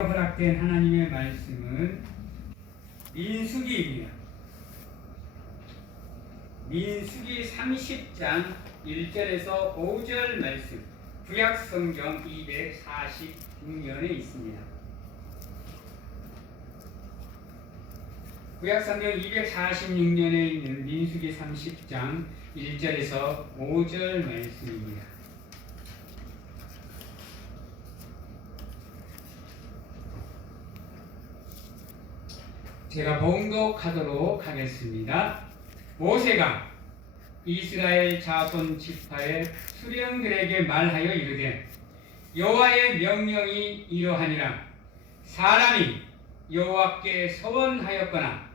허락된 하나님의 말씀은 민수기입니다. 민수기 30장 1절에서 5절 말씀, 구약성경 246면에 있습니다. 구약성경 246면에 있는 민수기 30장 1절에서 5절 말씀입니다. 제가 봉독하도록 하겠습니다. 모세가 이스라엘 자손 지파의 수령들에게 말하여 이르되, 여호와의 명령이 이러하니라. 사람이 여호와께 서원하였거나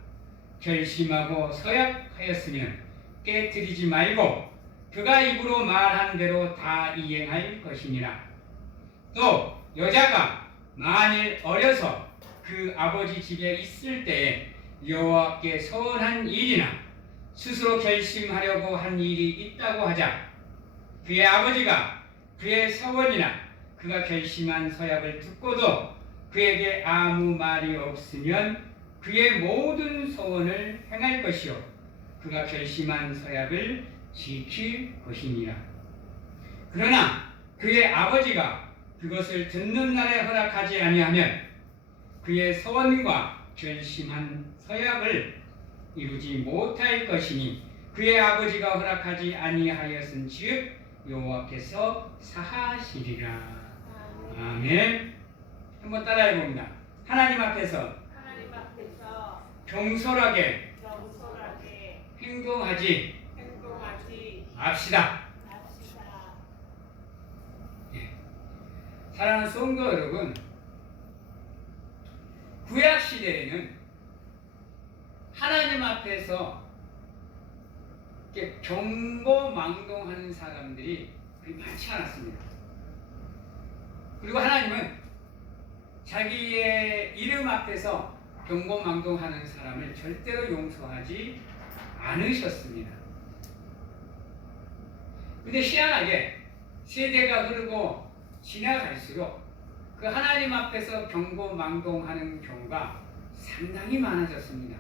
결심하고 서약하였으면 깨뜨리지 말고 그가 입으로 말한 대로 다 이행할 것이니라. 또 여자가 만일 어려서 그 아버지 집에 있을 때에 여호와께 서원한 일이나 스스로 결심하려고 한 일이 있다고 하자, 그의 아버지가 그의 서원이나 그가 결심한 서약을 듣고도 그에게 아무 말이 없으면 그의 모든 서원을 행할 것이요 그가 결심한 서약을 지킬 것이니라. 그러나 그의 아버지가 그것을 듣는 날에 허락하지 아니하면 그의 서원과 결심한 서약을 이루지 못할 것이니 그의 아버지가 허락하지 아니하였은즉 여호와께서 사하시리라. 아멘. 한번 따라해 봅니다. 하나님 앞에서 경솔하게 행동하지 맙시다. 사랑하는 성도 여러분, 구약 시대에는 하나님 앞에서 경고망동하는 사람들이 그리 많지 않았습니다. 그리고 하나님은 자기의 이름 앞에서 경고망동하는 사람을 절대로 용서하지 않으셨습니다. 근데 희한하게 세대가 흐르고 지나갈수록 그 하나님 앞에서 경고망동하는 경우가 상당히 많아졌습니다.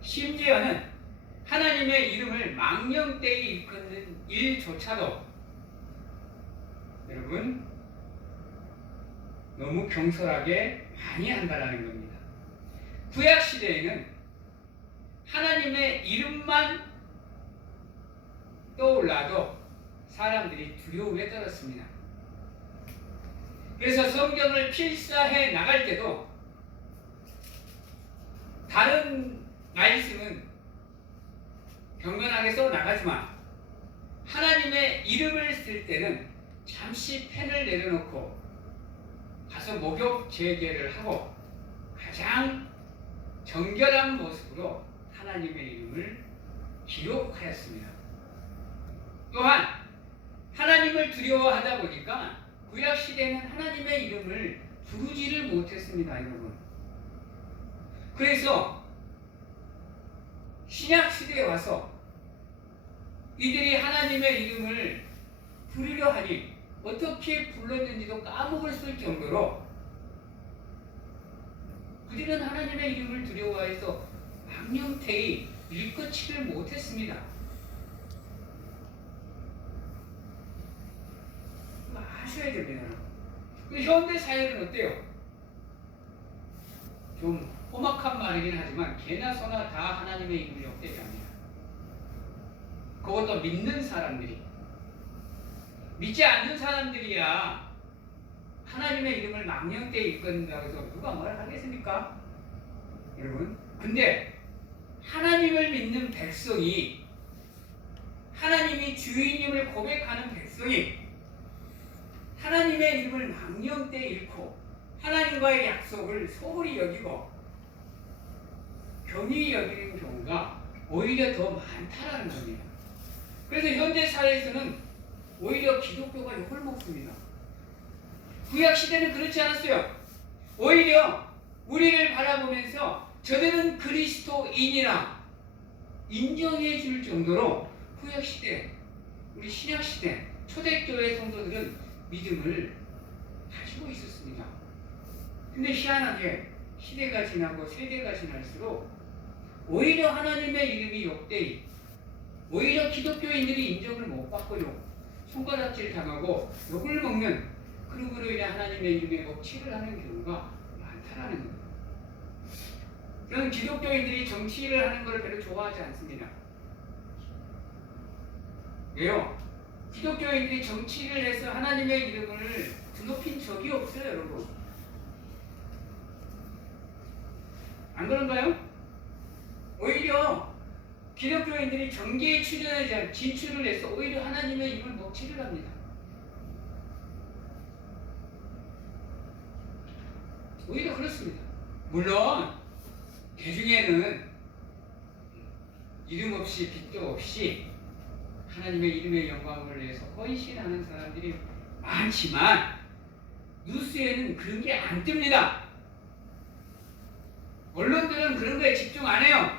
심지어는 하나님의 이름을 망령되이 일컫는 일조차도 여러분 너무 경솔하게 많이 한다는 겁니다. 구약 시대에는 하나님의 이름만 떠올라도 사람들이 두려움에 떨었습니다. 그래서 성경을 필사해 나갈 때도 다른 말씀은 경건하게 써 나가지만 하나님의 이름을 쓸 때는 잠시 펜을 내려놓고 가서 목욕 재개를 하고 가장 정결한 모습으로 하나님의 이름을 기록하였습니다. 또한 하나님을 두려워하다 보니까 구약 시대는 하나님의 이름을 부르지를 못했습니다, 여러분. 그래서 신약 시대에 와서 이들이 하나님의 이름을 부르려 하니 어떻게 불렀는지도 까먹을 정도로 그들은 하나님의 이름을 두려워해서 망령되이 일컫지를 못했습니다. 아셔야 됩니다. 현대 사회는 어때요? 좀 험악한 말이긴 하지만 개나 소나 다 하나님의 이름을 역대시합니다. 그것도 믿는 사람들이. 믿지 않는 사람들이야 하나님의 이름을 망령되이 일컫는다고 해서 누가 뭐라 하겠습니까? 여러분, 근데 하나님을 믿는 백성이, 하나님이 주인임을 고백하는 백성이 하나님의 이름을 망령되이 잃고 하나님과의 약속을 소홀히 여기고 경히 여기는 경우가 오히려 더 많다라는 겁니다. 그래서 현대 사회에서는 오히려 기독교가 욕을 먹습니다. 구약 시대는 그렇지 않았어요. 오히려 우리를 바라보면서 저들은 그리스도인이라 인정해 줄 정도로 구약 시대, 우리 신약 시대, 초대교회 성도들은 믿음을 가지고 있었습니다. 근데 희한하게 시대가 지나고 세대가 지날수록 오히려 하나님의 이름이 욕되이, 오히려 기독교인들이 인정을 못 받고요, 손가락질 당하고 욕을 먹는, 그로 인해 하나님의 이름에 억치를 하는 경우가 많다라는 거예요. 저는 기독교인들이 정치를 하는 것을 별로 좋아하지 않습니다. 왜요? 기독교인들이 정치를 해서 하나님의 이름을 드높인 적이 없어요, 여러분. 안 그런가요? 오히려 기독교인들이 정계에 진출을 해서 오히려 하나님의 이름을 먹칠을 합니다. 오히려 그렇습니다. 물론 그 중에는 이름 없이 빛도 없이 하나님의 이름의 영광을 위해서 헌신하는 사람들이 많지만 뉴스에는 그런 게 안 뜹니다. 언론들은 그런 거에 집중 안 해요.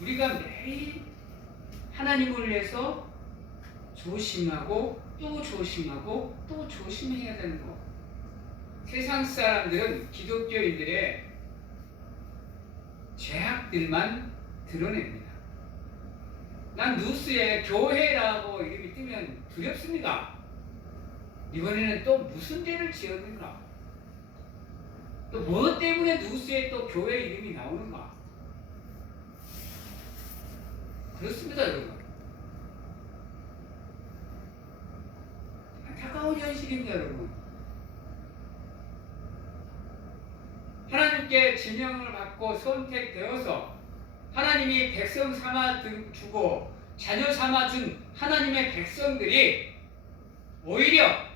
우리가 매일 하나님을 위해서 조심하고 또 조심하고 또 조심해야 되는 거. 세상 사람들은 기독교인들의 죄악들만 드러냅니다. 난 뉴스에 교회라고 이름이 뜨면 두렵습니다. 이번에는 또 무슨 죄를 지었는가? 또 뭐 때문에 뉴스에 또 교회 이름이 나오는가? 그렇습니다, 여러분. 안타까운 현실입니다, 여러분. 하나님께 지명을 받고 선택되어서 하나님이 백성 삼아 주고 자녀 삼아 준 하나님의 백성들이 오히려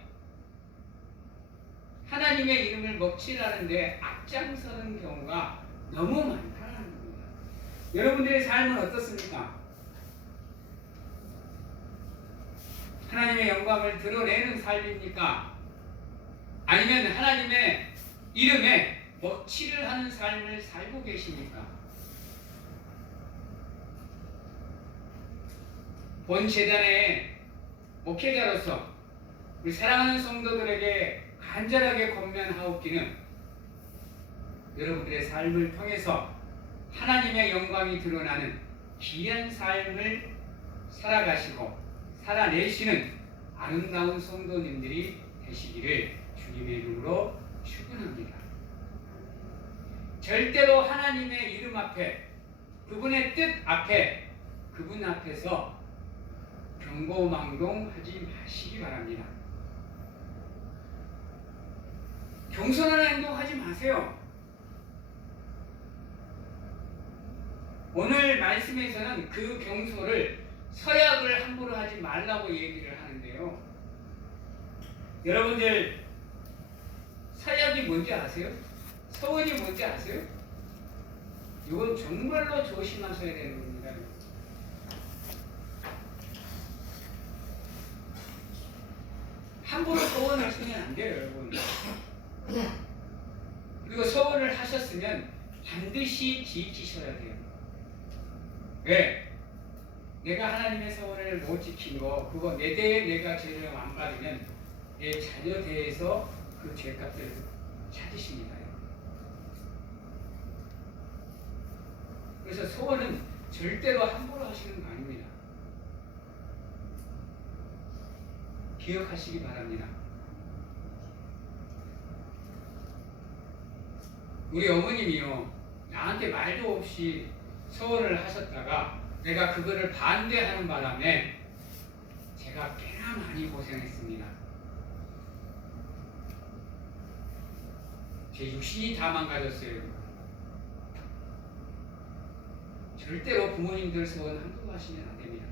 하나님의 이름을 먹칠하는데 앞장서는 경우가 너무 많다는 겁니다. 여러분들의 삶은 어떻습니까? 하나님의 영광을 드러내는 삶입니까? 아니면 하나님의 이름에 먹칠을 하는 삶을 살고 계십니까? 본 재단의 목회자로서 우리 사랑하는 성도들에게 간절하게 권면하옵기는 여러분들의 삶을 통해서 하나님의 영광이 드러나는 귀한 삶을 살아가시고 살아내시는 아름다운 성도님들이 되시기를 주님의 이름으로 축원합니다. 절대로 하나님의 이름 앞에, 그분의 뜻 앞에, 그분 앞에서 경고망동하지 마시기 바랍니다. 경솔한 행동하지 마세요. 오늘 말씀에서는 그 경솔을 서약을 함부로 하지 말라고 얘기를 하는데요. 여러분들 서약이 뭔지 아세요? 서원이 뭔지 아세요? 이건 정말로 조심하셔야 되는 겁니다. 함부로 서원하시면 안 돼요, 여러분. 그리고 서원을 하셨으면 반드시 지키셔야 돼요. 왜? 내가 하나님의 서원을 못 지킨 거, 그거 내 대에 내가 죄를 안 받으면 내 자녀 대에서 그 죄값을 찾으십니다. 그래서 서원은 절대로 함부로 하시는 거 아닙니다. 기억하시기 바랍니다. 우리 어머님이요, 나한테 말도 없이 서원을 하셨다가 내가 그거를 반대하는 바람에 제가 꽤나 많이 고생했습니다. 제 육신이 다 망가졌어요. 절대로 부모님들 서원 함부로 하시면 안 됩니다.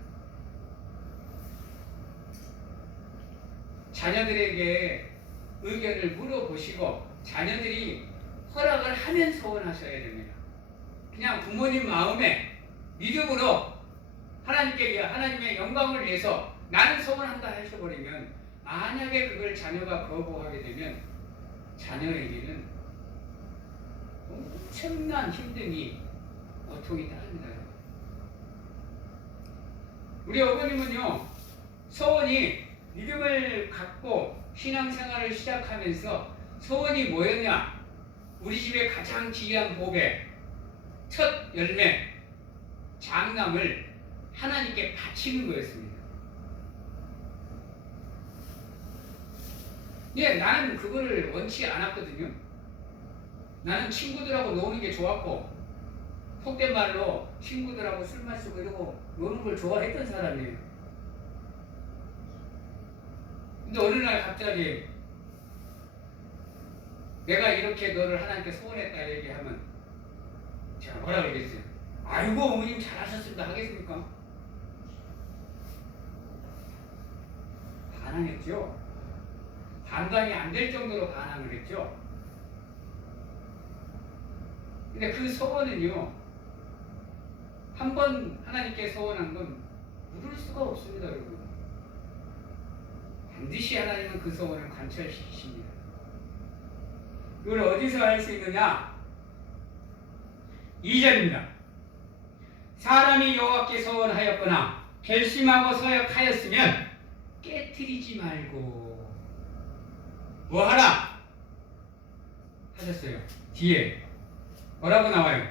자녀들에게 의견을 물어보시고 자녀들이 허락을 하면 서원하셔야 됩니다. 그냥 부모님 마음에 믿음으로 하나님께 하나님의 영광을 위해서 나는 서원한다 하셔버리면, 만약에 그걸 자녀가 거부하게 되면 자녀에게는 엄청난 힘듦이 고통이 따릅니다. 우리 어머님은요, 서원이 믿음을 갖고 신앙생활을 시작하면서 소원이 뭐였냐? 우리 집에 가장 귀한 보배, 첫 열매, 장남을 하나님께 바치는 거였습니다. 예, 나는 그거를 원치 않았거든요. 나는 친구들하고 노는 게 좋았고, 속된 말로 친구들하고 술 마시고 이러고 노는 걸 좋아했던 사람이에요. 근데 어느 날 갑자기 내가 이렇게 너를 하나님께 소원했다 얘기하면 제가 뭐라 그러겠어요? 아이고 어머님 잘하셨습니다 하겠습니까? 반항했죠. 반반이 안 될 정도로 반항을 했죠. 근데 그 소원은요, 한 번 하나님께 소원한 건 물을 수가 없습니다, 여러분. 반드시 하나님은 그 소원을 관철시키십니다. 이걸 어디서 알 수 있느냐? 2절입니다. 사람이 여호와께 소원하였거나 결심하고 서약하였으면 깨트리지 말고 뭐하라 하셨어요. 뒤에 뭐라고 나와요?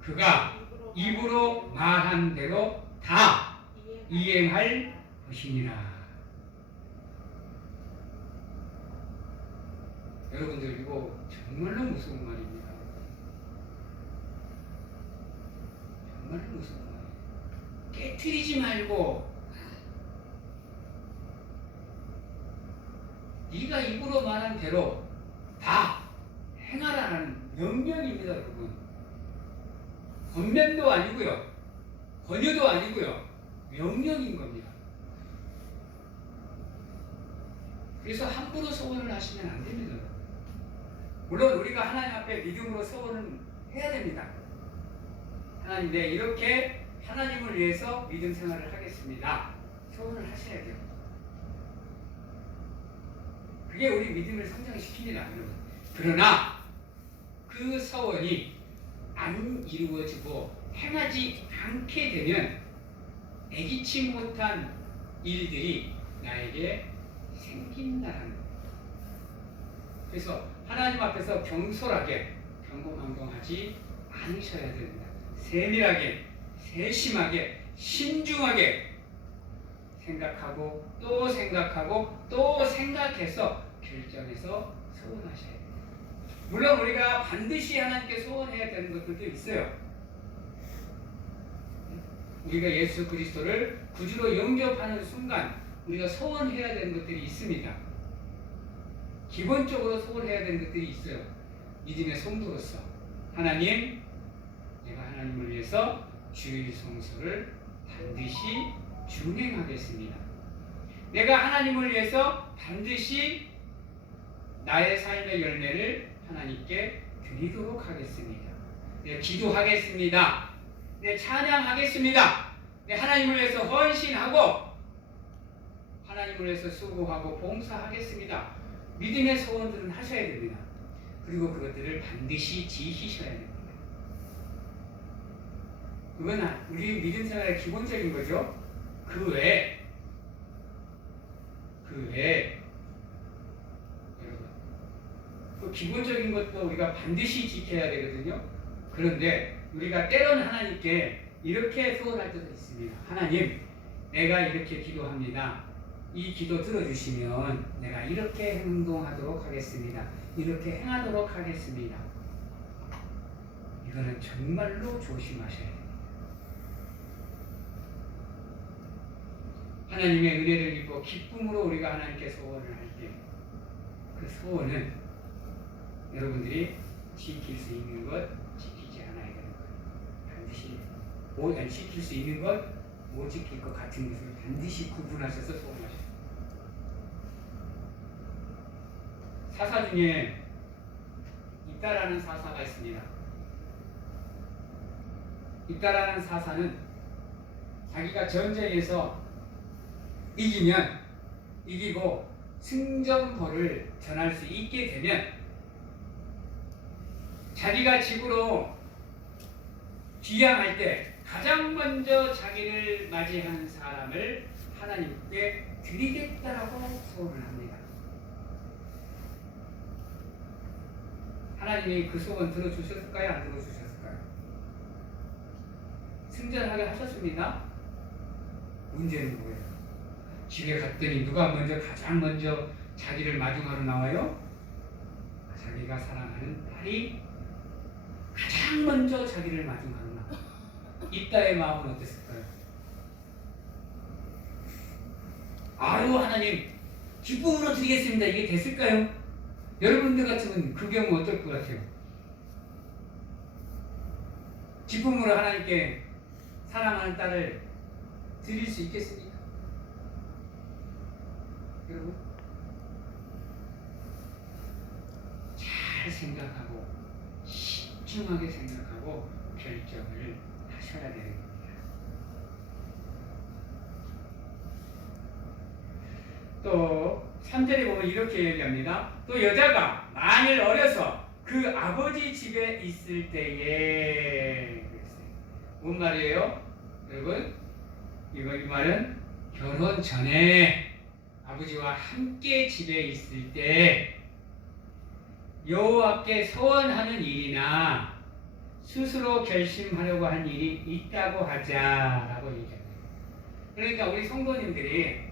그가 입으로 말한 대로 다 이행할 것이니라. 여러분들 이거 정말로 무서운 말입니다. 정말로 무서운 말이에요. 깨트리지 말고 네가 입으로 말한 대로 다 행하라는 명령입니다, 여러분. 권면도 아니고요, 권유도 아니고요, 명령인 겁니다. 그래서 함부로 소원을 하시면 안 됩니다. 물론 우리가 하나님 앞에 믿음으로 소원을 해야 됩니다. 하나님, 네, 이렇게 하나님을 위해서 믿음 생활을 하겠습니다. 소원을 하셔야 돼요. 그게 우리 믿음을 성장시킵니다, 여러분. 그러나 그 소원이 안 이루어지고 행하지 않게 되면 예기치 못한 일들이 나에게 생긴다는 것. 그래서 하나님 앞에서 경솔하게 경고망동하지 않으셔야 됩니다. 세밀하게, 세심하게, 신중하게 생각하고 또 생각하고 또 생각해서 결정해서 소원하셔야 됩니다. 물론 우리가 반드시 하나님께 소원해야 되는 것들도 있어요. 우리가 예수 그리스도를 구주로 영접하는 순간 우리가 소원해야 되는 것들이 있습니다. 기본적으로 소원해야 되는 것들이 있어요. 믿음의 성도로서 하나님, 내가 하나님을 위해서 주일 성수를 반드시 준행하겠습니다. 내가 하나님을 위해서 반드시 나의 삶의 열매를 하나님께 드리도록 하겠습니다. 네, 기도하겠습니다. 네, 찬양하겠습니다. 네, 하나님을 위해서 헌신하고 하나님을 위해서 수고하고 봉사하겠습니다. 믿음의 소원들은 하셔야 됩니다. 그리고 그것들을 반드시 지키셔야 됩니다. 그건 우리 믿음 생활의 기본적인 거죠. 그 외에 여러분, 그 기본적인 것도 우리가 반드시 지켜야 되거든요. 그런데 우리가 때로는 하나님께 이렇게 소원할 때도 있습니다. 하나님, 내가 이렇게 기도합니다. 이 기도 들어주시면 내가 이렇게 행동하도록 하겠습니다. 이렇게 행하도록 하겠습니다. 이거는 정말로 조심하셔야 됩니다. 하나님의 은혜를 입고 기쁨으로 우리가 하나님께 소원을 할 때 그 소원은 여러분들이 지킬 수 있는 것, 지키지 않아야 되는 것, 반드시 지킬 수 있는 것, 못 지킬 것 같은 것을 반드시 구분하셔서 소원하셔요. 사사 중에 입다라는 사사가 있습니다. 입다라는 사사는 자기가 전쟁에서 이기고 승전보를 전할 수 있게 되면 자기가 집으로 귀향할 때 가장 먼저 자기를 맞이하는 사람을 하나님께 드리겠다라고 소원을 합니다. 하나님이 그 소원 들어주셨을까요? 안 들어주셨을까요? 승전하게 하셨습니다. 문제는 뭐예요? 집에 갔더니 누가 가장 먼저 자기를 마중하러 나와요? 자기가 사랑하는 딸이 가장 먼저 자기를 마중하러 나와요. 이따의 마음은 어땠을까요? 아유 하나님 기쁨으로 드리겠습니다. 이게 됐을까요? 여러분들 같으면 그 경우 어떨 것 같아요? 기쁨으로 하나님께 사랑하는 딸을 드릴 수 있겠습니까? 여러분 잘 생각하고 신중하게 생각하고 결정을 하셔야 되는 겁니다. 또 3절에 보면 이렇게 얘기합니다. 또 여자가 만일 어려서 그 아버지 집에 있을 때에 뭔 말이에요? 여러분 이 말은 결혼 전에 아버지와 함께 집에 있을 때 여호와께 소원하는 일이나 스스로 결심하려고 한 일이 있다고 하자라고 얘기합니다. 그러니까 우리 성도님들이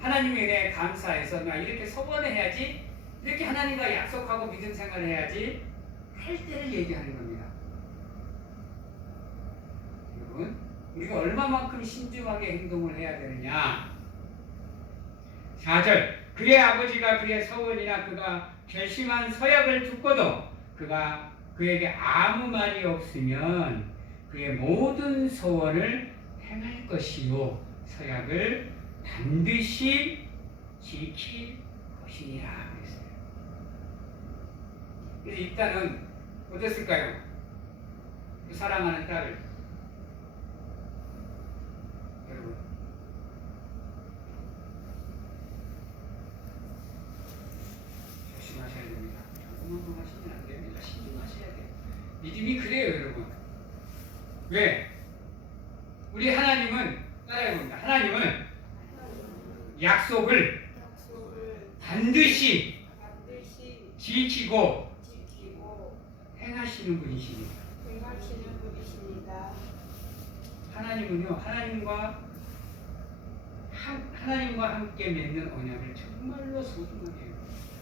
하나님의 은혜에 감사해서 나 이렇게 소원을 해야지, 이렇게 하나님과 약속하고 믿음 생활을 해야지 할 때를 얘기하는 겁니다. 여러분 우리가 얼마만큼 신중하게 행동을 해야 되느냐. 4절 그의 아버지가 그의 소원이나 그가 결심한 서약을 듣고도 그가 그에게 아무 말이 없으면 그의 모든 소원을 행할 것이요 서약을 반드시 지킬 것이니라 그랬어요. 그래서 일단은 어땠을까요? 그 사랑하는 딸을 여러분 조심하셔야 됩니다. 조금만 하시면 안 됩니다. 신중하셔야 돼요. 믿음이 그래요, 여러분. 왜? 우리 하나님은 따라해봅니다. 하나님은 약속을 반드시 지키고 행하시는 분이십니다. 하나님은요, 하나님과 함께 맺는 언약을 정말로 소중하게 해요.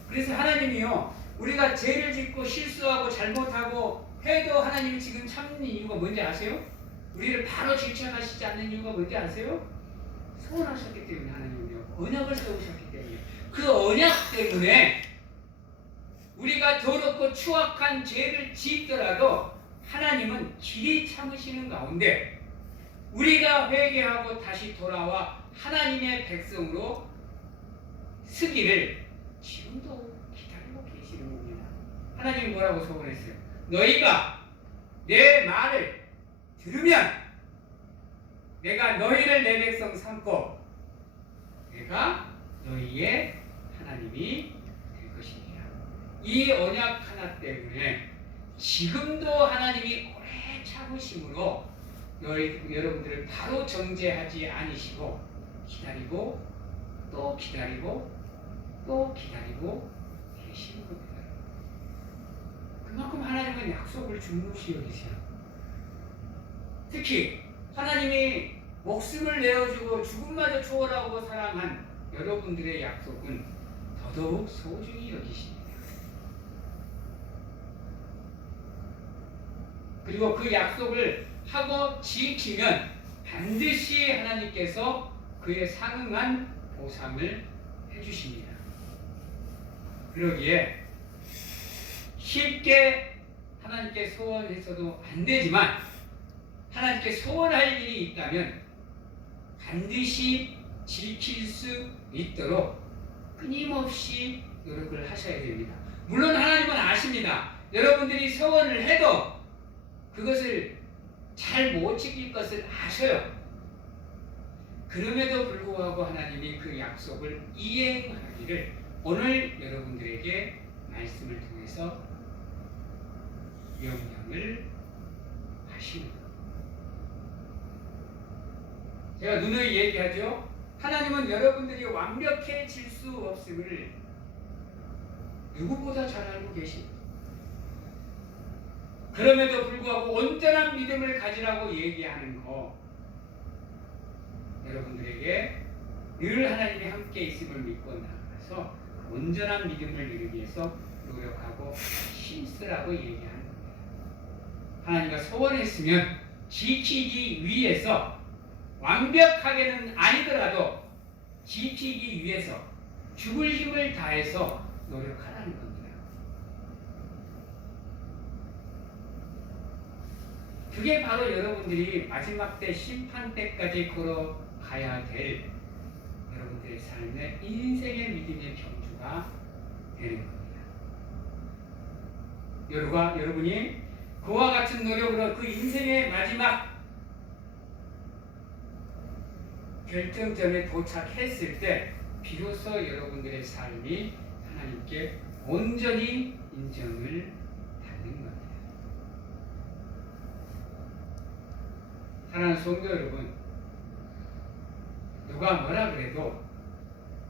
그래서 하나님이요, 우리가 죄를 짓고 실수하고 잘못하고 해도 하나님이 지금 참는 이유가 뭔지 아세요? 우리를 바로 질책하시지 않는 이유가 뭔지 아세요? 소원하셨기 때문에 하나님은요, 언약을 세우셨기 때문에. 그 언약 때문에 우리가 더럽고 추악한 죄를 짓더라도 하나님은 길이 참으시는 가운데 우리가 회개하고 다시 돌아와 하나님의 백성으로 서기를 지금도 기다리고 계시는 겁니다. 하나님이 뭐라고 소원했어요? 너희가 내 말을 들으면 내가 너희를 내 백성 삼고 내가 너희의 하나님이 될 것이니라. 이 언약 하나 때문에 지금도 하나님이 오래 참으심으로 여러분들을 바로 정죄하지 않으시고 기다리고 또 기다리고 또 기다리고 계시는 겁니다. 그만큼 하나님은 약속을 중요시 여기세요. 특히 하나님이 목숨을 내어주고 죽음마저 초월하고 사랑한 여러분들의 약속은 더더욱 소중히 여기십니다. 그리고 그 약속을 하고 지키면 반드시 하나님께서 그에 상응한 보상을 해주십니다. 그러기에 쉽게 하나님께 소원해서도 안 되지만 하나님께 소원할 일이 있다면 반드시 지킬 수 있도록 끊임없이 노력을 하셔야 됩니다. 물론 하나님은 아십니다. 여러분들이 소원을 해도 그것을 잘 못 지킬 것을 아셔요. 그럼에도 불구하고 하나님이 그 약속을 이행하기를 오늘 여러분들에게 말씀을 통해서 명령을 하십니다. 제가 누누이 얘기하죠. 하나님은 여러분들이 완벽해질 수 없음을 누구보다 잘 알고 계십니다. 그럼에도 불구하고 온전한 믿음을 가지라고 얘기하는 거, 여러분들에게 늘 하나님이 함께 있음을 믿고 나아가서 온전한 믿음을 이루기 위해서 노력하고 힘쓰라고 얘기하는 거예요. 하나님과 소원했으면 지키기 위해서, 완벽하게는 아니더라도 지키기 위해서 죽을 힘을 다해서 노력하라는 겁니다. 그게 바로 여러분들이 마지막 때 심판 때까지 걸어가야 될 여러분들의 삶의 인생의 믿음의 경주가 되는 겁니다. 여러분이 그와 같은 노력으로 그 인생의 마지막 결정점에 도착했을 때 비로소 여러분들의 삶이 하나님께 온전히 인정을 받는 겁니다. 사랑하는 성도 여러분, 누가 뭐라 그래도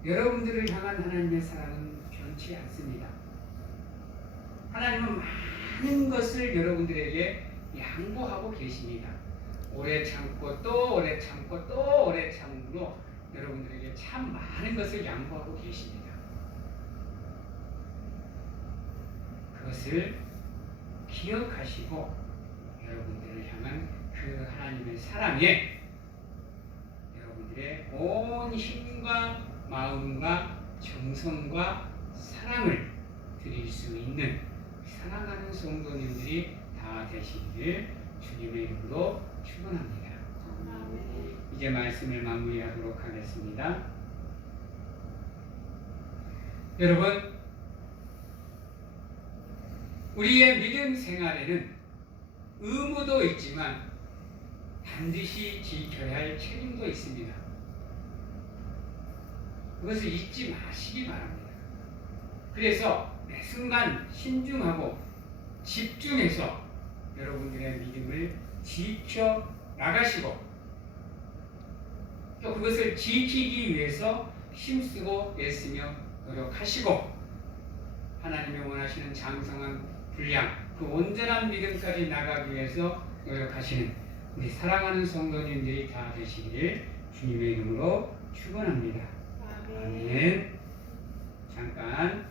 여러분들을 향한 하나님의 사랑은 변치 않습니다. 하나님은 많은 것을 여러분들에게 양보하고 계십니다. 오래 참고 또 오래 참고 또 오래 참음으로 여러분들에게 참 많은 것을 양보하고 계십니다. 그것을 기억하시고 여러분들을 향한 그 하나님의 사랑에 여러분들의 온 힘과 마음과 정성과 사랑을 드릴 수 있는 사랑하는 성도님들이 다 되시기를 주님의 이름으로 축원합니다. 이제 말씀을 마무리하도록 하겠습니다. 여러분, 우리의 믿음 생활에는 의무도 있지만 반드시 지켜야 할 책임도 있습니다. 그것을 잊지 마시기 바랍니다. 그래서 매 순간 신중하고 집중해서 여러분들의 믿음을 지켜 나가시고 또 그것을 지키기 위해서 힘쓰고 애쓰며 노력하시고 하나님이 원하시는 장성한 분량, 그 온전한 믿음까지 나가기 위해서 노력하시는 우리 사랑하는 성도님들이 다 되시기를 주님의 이름으로 축원합니다. 아멘. 잠깐